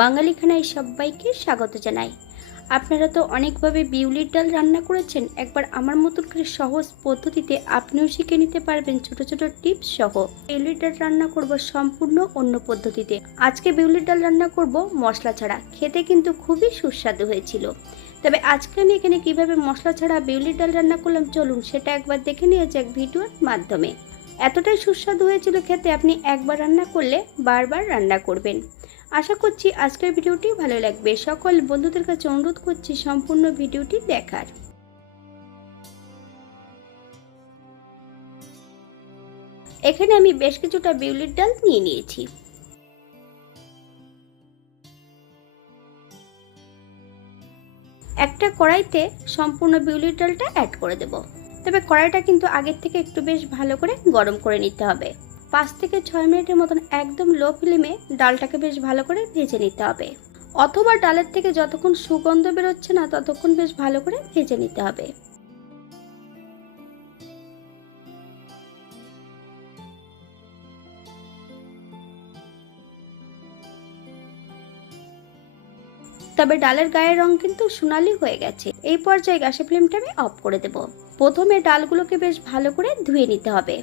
বাঙালি খানায় সবাইকে স্বাগত জানাই। আপনারা তো অনেকভাবে বিউলির ডাল রান্না করেছেন, একবার আমার মতন করে সহজ পদ্ধতিতে আপনিও শিখে নিতে পারবেন ছোট ছোট টিপস সহ। বিউলির ডাল রান্না করব সম্পূর্ণ অন্য পদ্ধতিতে। আজকে বিউলির ডাল রান্না করব মশলা ছাড়া, খেতে কিন্তু খুবই সুস্বাদু হয়েছিল। তবে আজকে আমি এখানে কীভাবে মশলা ছাড়া বিউলির ডাল রান্না করলাম চলুন সেটা একবার দেখে নিয়ে যাক ভিডিওর মাধ্যমে। এতটাই সুস্বাদু হয়েছিল খেতে আপনি একবার রান্না করলে বারবার রান্না করবেন। আশা করছি আজকের ভিডিওটি ভালো লাগবে। সকল বন্ধুদের কাছে অনুরোধ করছি সম্পূর্ণ ভিডিওটি দেখার। এখানে আমি বেশ কিছুটা বিউলির ডাল নিয়ে নিয়েছি। একটা কড়াইতে সম্পূর্ণ বিউলির ডালটা অ্যাড করে দেব। তবে কড়াইটা কিন্তু আগের থেকে একটু বেশ ভালো করে গরম করে নিতে হবে। পাঁচ থেকে ছয় মিনিটের মতন একদম লো ফ্লেমে ডালটাকে বেশ ভালো করে ভেজে নিতে হবে। অথবা ডালের থেকে যতক্ষণ সুগন্ধ বেরোচ্ছে না, ততক্ষণ বেশ ভালো করে ভেজে নিতে হবে। তবে ডালের গায়ের রং কিন্তু সোনালি হয়ে গেছে। এই পর্যায়ে গ্যাসের ফ্লেমটা আমি অফ করে দেব। প্রথমে ডালগুলোকে বেশ ভালো করে ধুয়ে নিতে হবে।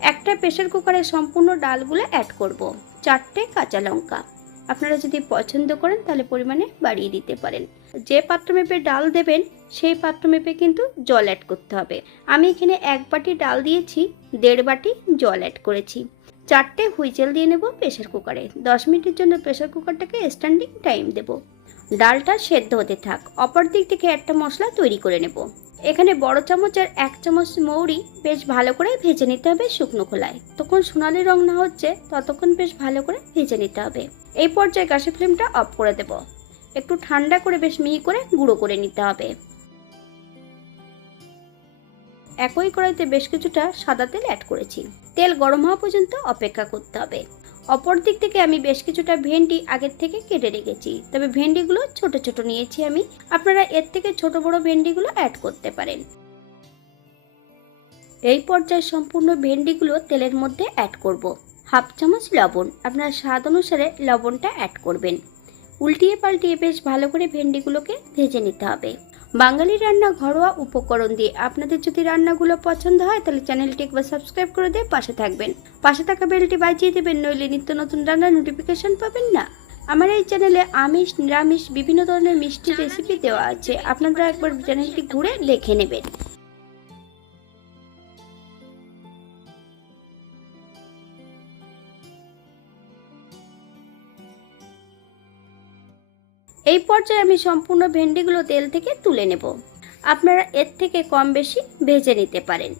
একটা প্রেশার কুকারে সম্পূর্ণ ডালগুলো অ্যাড করব। চারটে কাঁচা লঙ্কা। আপনারা যদি পছন্দ করেন, তাহলে পরিমাণে বাড়িয়ে দিতে পারেন। যে পাত্র মেপে ডাল দেবেন, সেই পাত্র মেপে কিন্তু জল অ্যাড করতে হবে। আমি এখানে এক বাটি ডাল দিয়েছি, দেড় বাটি জল অ্যাড করেছি। চারটে হুইচেল দিয়ে নেব প্রেশার কুকারে। দশ মিনিটের জন্য প্রেশার কুকারটাকে স্ট্যান্ডিং টাইম দেব। ডালটা সেদ্ধ হতে থাক। অপর দিক থেকে একটা মশলা তৈরি করে নেব। এখানে বড় চামচের এক চামচ মৌরি বেশ ভালো করে ভেজে নিতে হবে শুকনো খোলায়। তখন সোনালি রং না হচ্ছে, ততক্ষণ বেশ ভালো করে ভেজে নিতে হবে। এই পর্যায়ে গ্যাসের ফ্লেমটা অফ করে দেব। একটু ঠান্ডা করে বেশ মিহি করে গুঁড়ো করে নিতে হবে। একই কড়াইতে বেশ কিছুটা সাদা তেল অ্যাড করেছি। তেল গরম হওয়া পর্যন্ত অপেক্ষা করতে হবে। অপর দিক থেকে আমি বেশ কিছুটা ভেন্ডি আগের থেকে কেটে রেখেছি। তবে ভেন্ডিগুলো ছোট ছোট নিয়েছি আমি। আপনারা এর থেকে ছোট বড় ভেন্ডিগুলো অ্যাড করতে পারেন। এই পর্যায়ে সম্পূর্ণ ভেন্ডিগুলো তেলের মধ্যে অ্যাড করব। হাফ চামচ লবণ। আপনার স্বাদ অনুসারে লবণটা অ্যাড করবেন। উল্টিয়ে পাল্টিয়ে বেশ ভালো করে ভেন্ডিগুলোকে ভেজে নিতে হবে। বাঙালি রান্না ঘরোয়া উপকরণ দিয়ে। আপনাদের যদি রান্নাগুলো পছন্দ হয়, তাহলে চ্যানেলটি একবার সাবস্ক্রাইব করে দিয়ে পাশে থাকবেন। পাশে থাকা বেলটি বাজিয়ে দেবেন, নইলে নিত্য নতুন রান্নার নোটিফিকেশন পাবেন না। আমার এই চ্যানেলে আমিষ, নিরামিষ, বিভিন্ন ধরনের মিষ্টি রেসিপি দেওয়া আছে। আপনারা একবার চ্যানেলটি ঘুরে দেখে নেবেন। এই পর্যায়ে আমি সম্পূর্ণ ভেন্ডিগুলো তেল থেকে তুলে নেব। আপনারা এর থেকে কম বেশি ভেজে নিতে পারেন।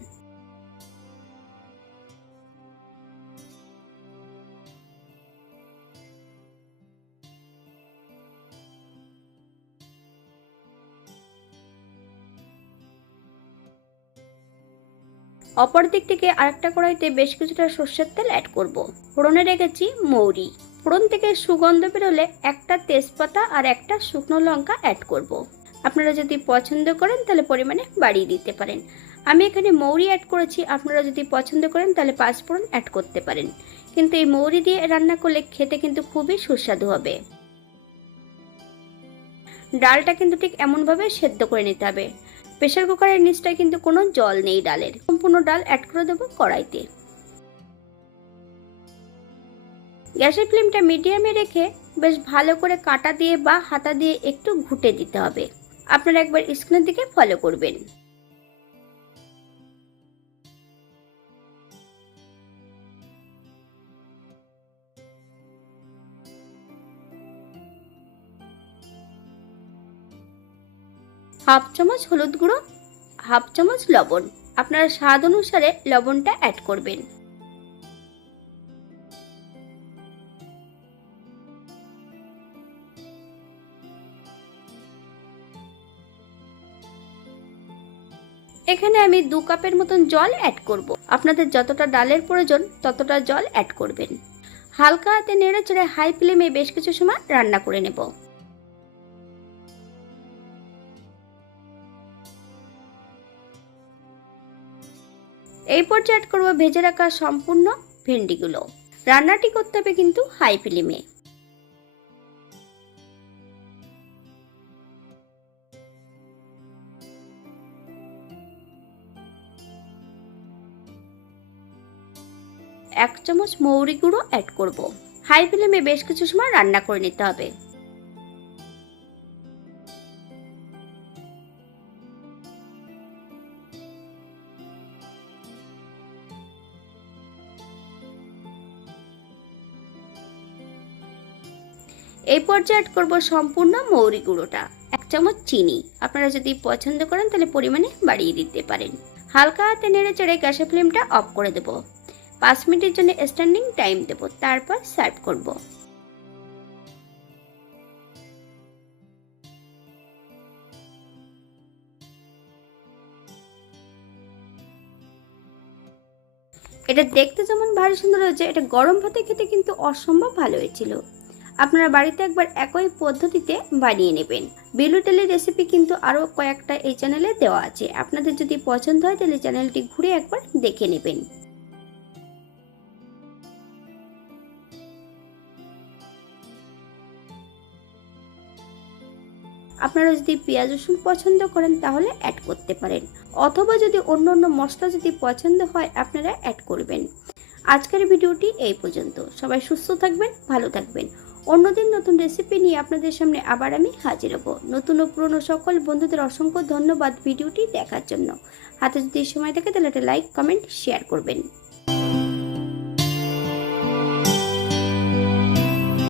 অপর দিক থেকে আরেকটা কড়াইতে বেশ কিছুটা সর্ষের তেল অ্যাড করব। ফোড়নে রেখেছি মৌরি। ফোড়ন থেকে সুগন্ধ বেরোলে একটা তেজপাতা আর একটা শুকনো লঙ্কা অ্যাড করব। আপনারা যদি পছন্দ করেন তাহলে পরিমাণে বাড়িয়ে দিতে পারেন। আমি এখানে মৌরি অ্যাড করেছি, আপনারা যদি পছন্দ করেন তাহলে পাঁচফোড়ন অ্যাড করতে পারেন। কিন্তু এই মৌরি দিয়ে রান্না করলে খেতে কিন্তু খুবই সুস্বাদু হবে। ডালটা কিন্তু ঠিক এমনভাবে সেদ্ধ করে নিতে হবে। প্রেশার কুকারের নিচটায় কিন্তু কোনো জল নেই ডালের। সম্পূর্ণ ডাল অ্যাড করে দেবো কড়াইতে। গ্যাসের ফ্লেমটা মিডিয়ামে রেখে বেশ ভালো করে কাটা দিয়ে বা হাতা দিয়ে একটু ঘুটে দিতে হবে। আপনারা একবার স্ক্রিনের দিকে ফলো করবেন। হাফ চামচ হলুদ গুঁড়ো, হাফ চামচ লবণ। আপনারা স্বাদ অনুসারে লবণটা অ্যাড করবেন। এখানে আমি দু কাপের মতন জল অ্যাড করব। আপনাদের যতটা ডালের প্রয়োজন ততটা জল অ্যাড করবেন। হালকা হাতে নেড়ে চেড়ে হাই ফ্লেমে বেশ কিছু সময় রান্না করে নেব। এই পর্যায়ে অ্যাড করব ভেজে রাখা সম্পূর্ণ ভেন্ডিগুলো। রান্নাটি করতে হবে কিন্তু হাই ফ্লেমে চামচ মৌরি গুঁড়ো অ্যাড করব। হাই ফ্লেমে বেশ কিছু সময় রান্না করে নিতে হবে। এই পর্যায়ে অ্যাড করব সম্পূর্ণ মৌরি গুঁড়োটা, এক চামচ চিনি। আপনারা যদি পছন্দ করেন তাহলে পরিমাণে বাড়িয়ে দিতে পারেন। হালকা হাতে নেড়ে চেড়ে গ্যাসের ফ্লেমটা অফ করে দেব। পাঁচ মিনিটের জন্য স্ট্যান্ডিং টাইম দেব, তারপর সার্ভ করব। এটা দেখতে যেমন ভারী সুন্দর হয়েছে, এটা গরম ভাতে খেতে কিন্তু অসম্ভব ভালো হয়েছিল। আপনারা বাড়িতে একবার একই পদ্ধতিতে বানিয়ে নেবেন। বেলুটেলের রেসিপি কিন্তু আরও কয়েকটা এই চ্যানেলে দেওয়া আছে। আপনাদের যদি পছন্দ হয় তাহলে চ্যানেলটি ঘুরে একবার দেখে নেবেন। আপনারা যদি পেঁয়াজ, রসুন পছন্দ করেন তাহলে অ্যাড করতে পারেন। অথবা যদি অন্য অন্য মশলা যদি পছন্দ হয়, আপনারা অ্যাড করবেন। আজকের ভিডিওটি এই পর্যন্ত। সবাই সুস্থ থাকবেন, ভালো থাকবেন। অন্যদিন নতুন রেসিপি নিয়ে আপনাদের সামনে আবার আমি হাজির হব। নতুন ও পুরনো সকল বন্ধুদের অসংখ্য ধন্যবাদ ভিডিওটি দেখার জন্য। হাতে যদি সময় থাকে তাহলে একটা লাইক কমেন্ট শেয়ার করবেন।